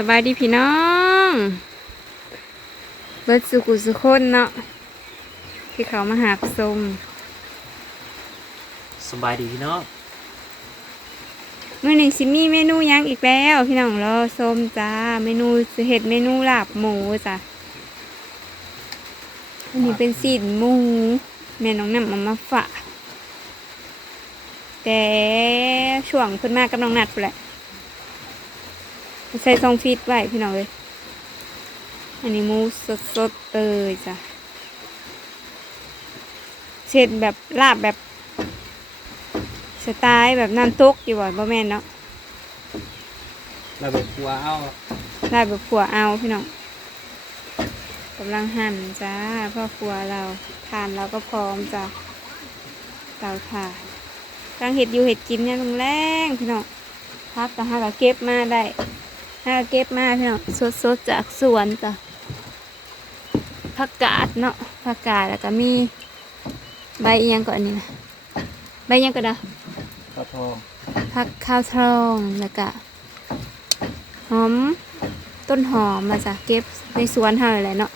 สบายดีพี่น้องเบิดสุกุสุคนเนาะที่เขามาหาสมสบายดีพี่น้องมื่อหนึ่งซิมีเมนูหยังอีกแล้วพี่น้องรอส้มจ้าเมนูสิเห็ดเมนูลาบหมูจ้ะอันนี้เป็นสีนหมูแม่น้องน้ำมามาฝากแต่ช่วงเพิ่นมากับน้องนัดไปแหละ ใส่ซองฟีดไว้พี่น้องเลยอันนี้หมูสดๆเลยจ้ะเช่นแบบลาบแบบสไตล์แบบน้ำตกอยู่บ่บ่แม่นเนาะเราแบบกลัวเอาลาบแบบขัวเอาพี่น้องกำลังหั่นจ้าพ่อครัวเราทานเราก็พร้อมจ้ะเตาถ่านกำลังเห็ดอยู่เห็ดกินเนี่ยลงแรงพี่น้องพักก็ห้าก็เก็บมาได้ ห้าก็เก็บมาพี่น้องสดๆจากสวนจ้ะผักกาดเนาะผักกาดแล้วก็มีใบอิหยังก่อนนี่นะใบอิหยังก็ได้ข้าวทองผักข้าวทองแล้วก็หอมต้นหอมมาจ้ะเก็บในสวนเฮาเลยแหละเนาะ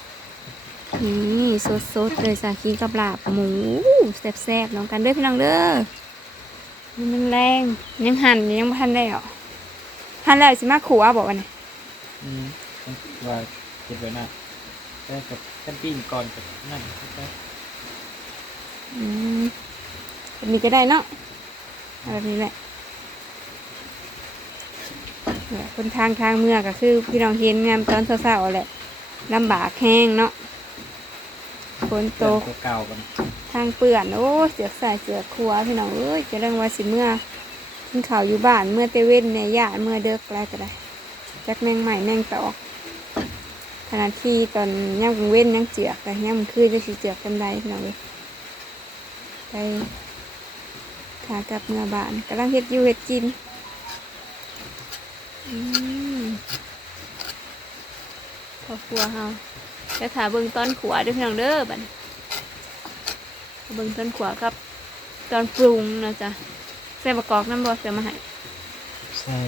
นี่สดๆเลยจ้ะกินกับลาบหมูแซ่บๆน้องกันเด้อพี่น้องเด้อนี่มันแรงยังหั่นยังบ่ทันได้หรอ หั่นแล้วสิมาขัวบอกวันนี้อืมว่าเก็บไว้นะแต่กับขั้นปิ้งก่อนกับนั่นไปอืมแบบนี้ก็ได้เนาะเอาแบบนี้แหละเนี่ยคนทางทางเมืองก็คือพี่น้องเห็นงามตอนเช้าๆแหละลำบากแห้งเนาะฝนตตัวกเก่ากันทางเปื่อนโอ้ยเสือกใส่เสือกครัวพี่น้องเอ้ยจะเรื่องว่าสิเมื่อ กินข้าวอยู่บ้านเมื่อเตเว่นเนี่ยย่านเมื่อเด็กอะไรก็ได้จักแมงใหม่แมงตอกขณะที่ตอนย่ำกลางเว้นยังเจือกแต่ย่ำคืนจะสิเจือกจำได้พี่องเลยไปขากลับเมื่อบ้านกำลังเฮ็ดอยู่เฮ็ดกินอืมครอบครัวเฮาจะถาเบิ่งตอนขวาด้วยพี่น้องเด้อบัดนี้เบิ่งต้นขวาครับ ตอนปรุงนะจ๊ะ ใส่ประกอบน้ำบอเสือมาให้ใช่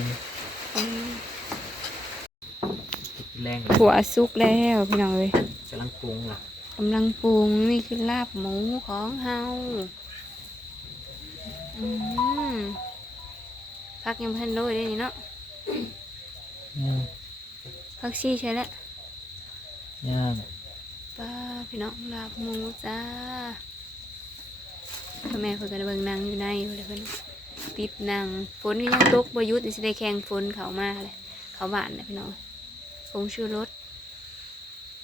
แรงขัวสุกแล้วพี่น้องเลยกำลังปรุงล่ะกำลังปรุงนี่คือลาบหมูของเฮาอืมพักยังพันโรยได้นี่เนาะอืมพักชีใช่แล้วย่างป้าพี่น้องลาบหมูจ้าพ่อแม่เพิ่นก็ได้เบิ่งนางอยู่ในอยู่เลยเพิ่น ติดนางฝนก็ยังตกบ่หยุดสิได้แข่งฝนเขามาเลยเขาบ้านนะพี่น้องผงชูรส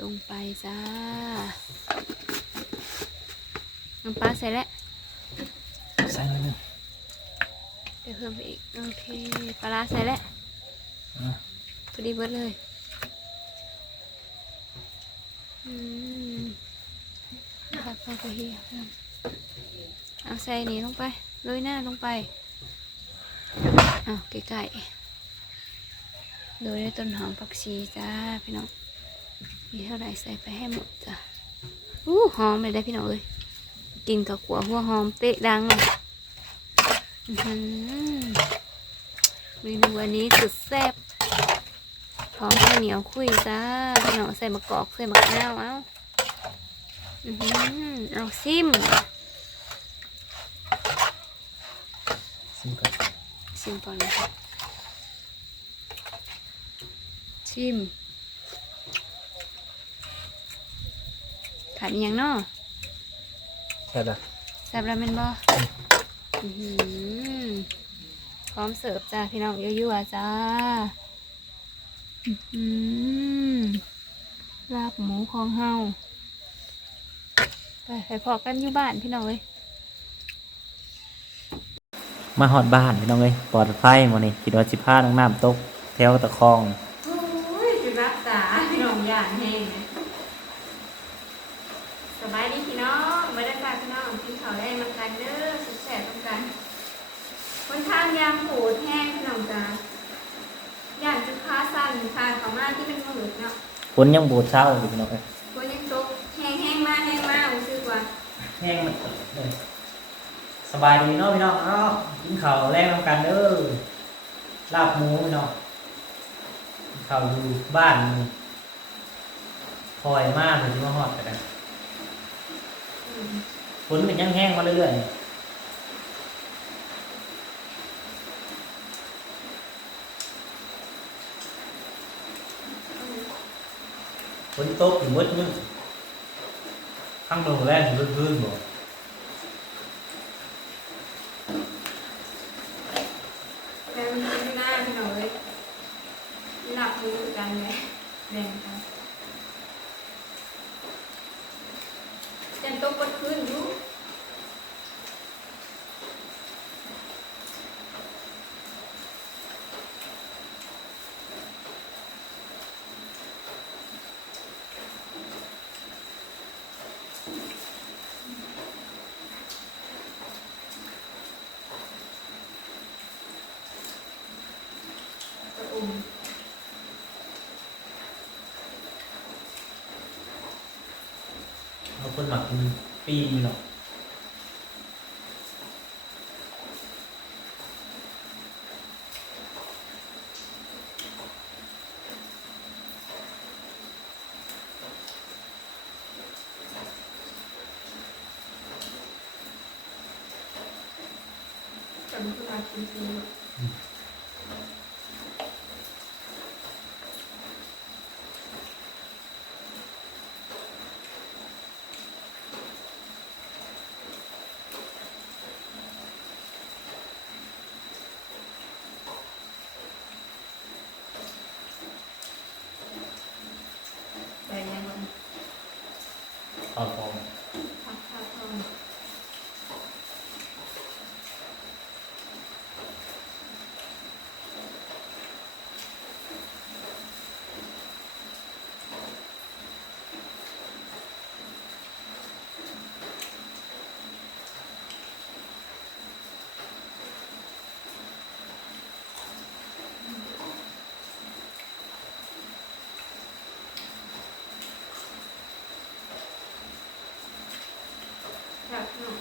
ลงไปจ้าน้ำปลาใส่แล้วใส่เลยเนี่ยเดี๋ยวเพิ่มไปอีก โอเค ปลาร้าใส่แล้วอะพอดีเบิดเลยอืมผัดพอกระเทียมเอาใส่นี่ลงไปโรยหน้าลงไปเอาใกล้ๆโดยด้วยต้นหอมผักชีจ้าพี่น้อง มีเท่าไหร่ใส่ไปให้หมดจ้ะอู้หอมเลยได้พี่น้องเอ้ยกินกับขัวหัวหอมเตะดังเลยอือหือเมนูวันนี้สุดแซ่บพร้อมข้าวเหนียวคุยจ้าพี่น้องใส่มะกอกใส่มะนาวเอาอือหือเอาซิม ซิมก่อน ซิมก่อนนะคะชิมขาดอหยังเนาะใช่ละแซ่บแล้วแม่นบ่อือหือพร้อมเสิร์ฟจ้าพี่น้องยั่วๆจ้าอื้อหือลาบหมูของเฮาไปไปพอกันอยู่บ้านพี่น้องเอ้ย มาหอดบ้านพี่น้องเอ้ยปลอดไฟหมดนี่คิดว่าสิพาน้องน้ำตกแถวตะคองโอ้ยจุรักษาพี่น้องอย่างแห้งสบายดีพี่น้องไม่ได้การพี่น้องกินข้าวได้มากันเด้อสุดแสบต้องกันคนทางยางผูดแห้งพี่น้องจ้าอย่างจุค้าสั้นทานเขามาที่เป็นมืดเนาะฝนยังบูดเช้าอยู่พี่น้องเอ้ยคนยังตกแห้งแห้งๆมากแห้งมากรู้สึกว่าแห้งมันเลย สบายดีเนาะพี่น้องเนาะกินข้าวแรงนำกันเด้อลาบหมูพี่น้องเข้าอยู่บ้านนี่คอยมากเลยที่มาฮอดกันฝนมันยังแห้งมาเรื่อยๆฝนตกถึงมืดมึงข้างลงแรงถึงพื้นบ่ แต่มันกินไม่ได้พี่น้องเลยหลับมือกันเลยแบ่งกันจันตกบนคืนอยู่ ตะอุ่ม เอาคนหมัก มันปีนอยู่เนาะ จำขึ้นมาจริงๆ แต่ยังมัน เอาฟอง พักผ้าทอง แบบเนาะ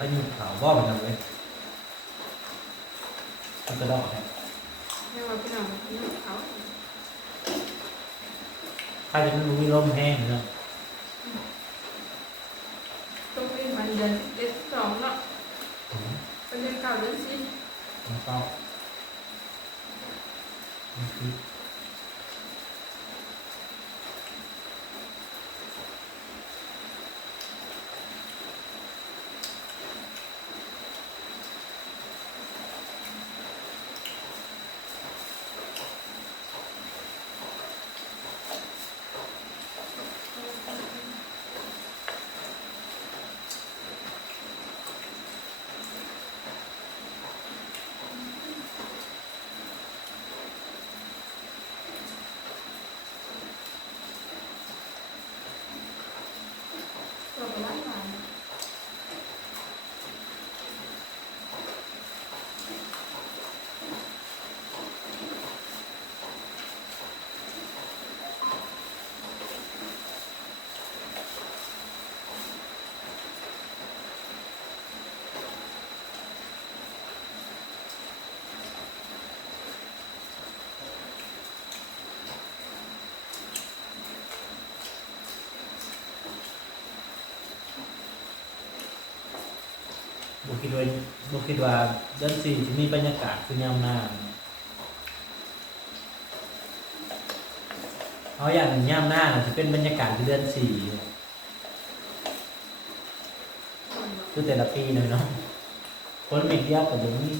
ไปอยู่ขาวว่ามันยังเลยมันกระดอกเนี่ยไม่ว่าพี่น้องพี่น้องเขาถ้าจะมันมีลมแห้งเนาะต้องเป็นวันเดือนเดือนสองเนาะเป็นเดือนเก้าเดือนสิบแล้วก็มั คิดว่าบุคิดว่าเดือนสี่จะมีบรรยากาศคือยามหน้าเอาอย่างยามหน้าน่ะจะเป็นบรรยากาศที่เดือนสี่ก่อนเนาะคือแต่ละปีเลยเนาะคนมีเดียวกับอย่างนี้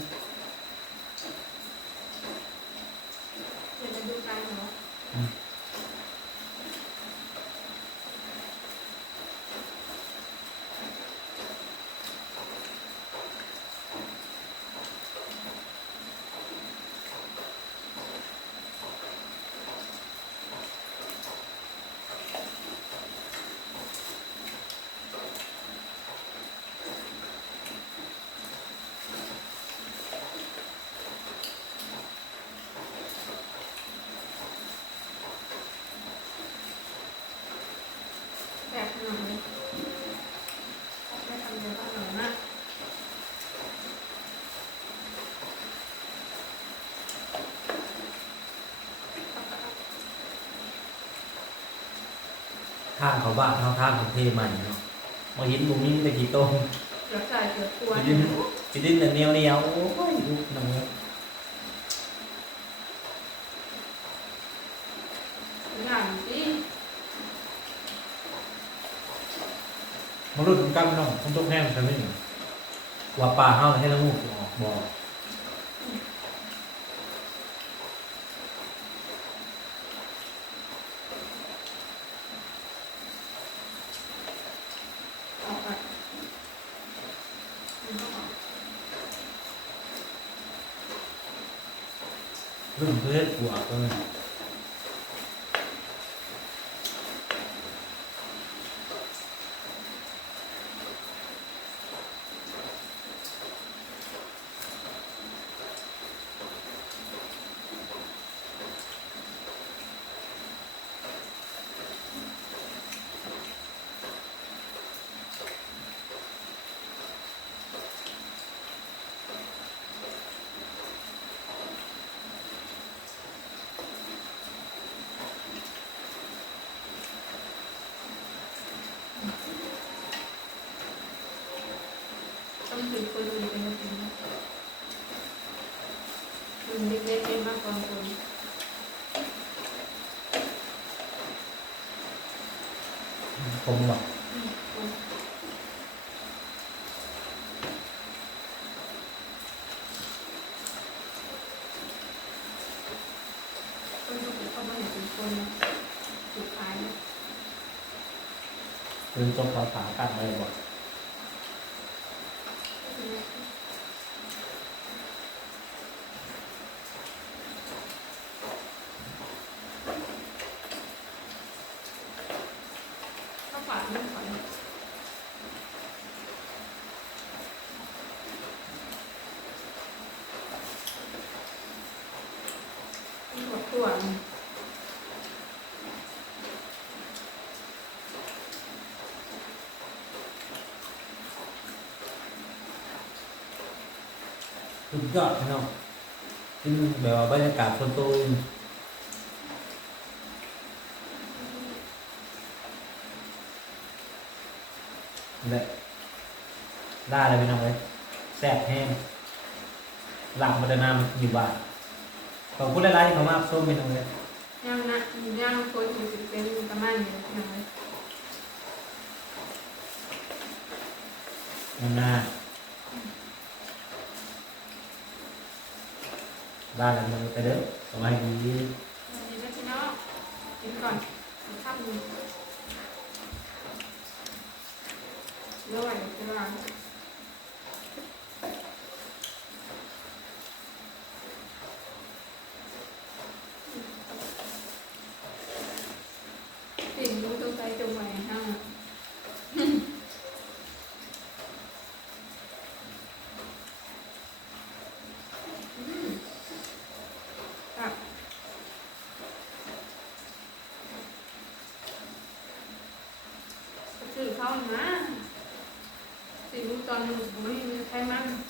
ทางเขาบ้านเขาทางเขาเทใหม่เนาะมาเหินมุมนี้มัจะกี่ต้นรักาเกือบควรจิดินจิดินแต่เนียวเนียวโอ้ยดูหนังงานที่ มาลุ้นกันเนาะต้องต้องแห้งใช่ไหมว่าป่าเฮาให้ละงูออกบ่อรุ่นเพื่อนกูอะก็เลย ต้องถือคนอื่นเป็นคนคนเล็กๆเป็นมากกว่าคน ผมแบบคนที่เข้ามาเห็นเป็นคนสุดท้ายคือจงภาษากันอะไรบ่ ข้าวาดไม่ขอยตัวตัวสุดยอดพี่น้องซึ่งแบบว่าบรรยากาศคนโต เองและได้เลยพี่น้องเลยแซ่บแห้งหลังบันดานาอยู่บ้านขอบคุณหลายๆที่เขามาส้มพี่น้องเลยย่างนะย่างคนอยู่สิบเป็นประมาณนี้นะมันหน้าได้แล้วมันไปเด้อสบายดีนี่นะพี่น้องกินก่อนข้าว มือ Father was believing. Amen.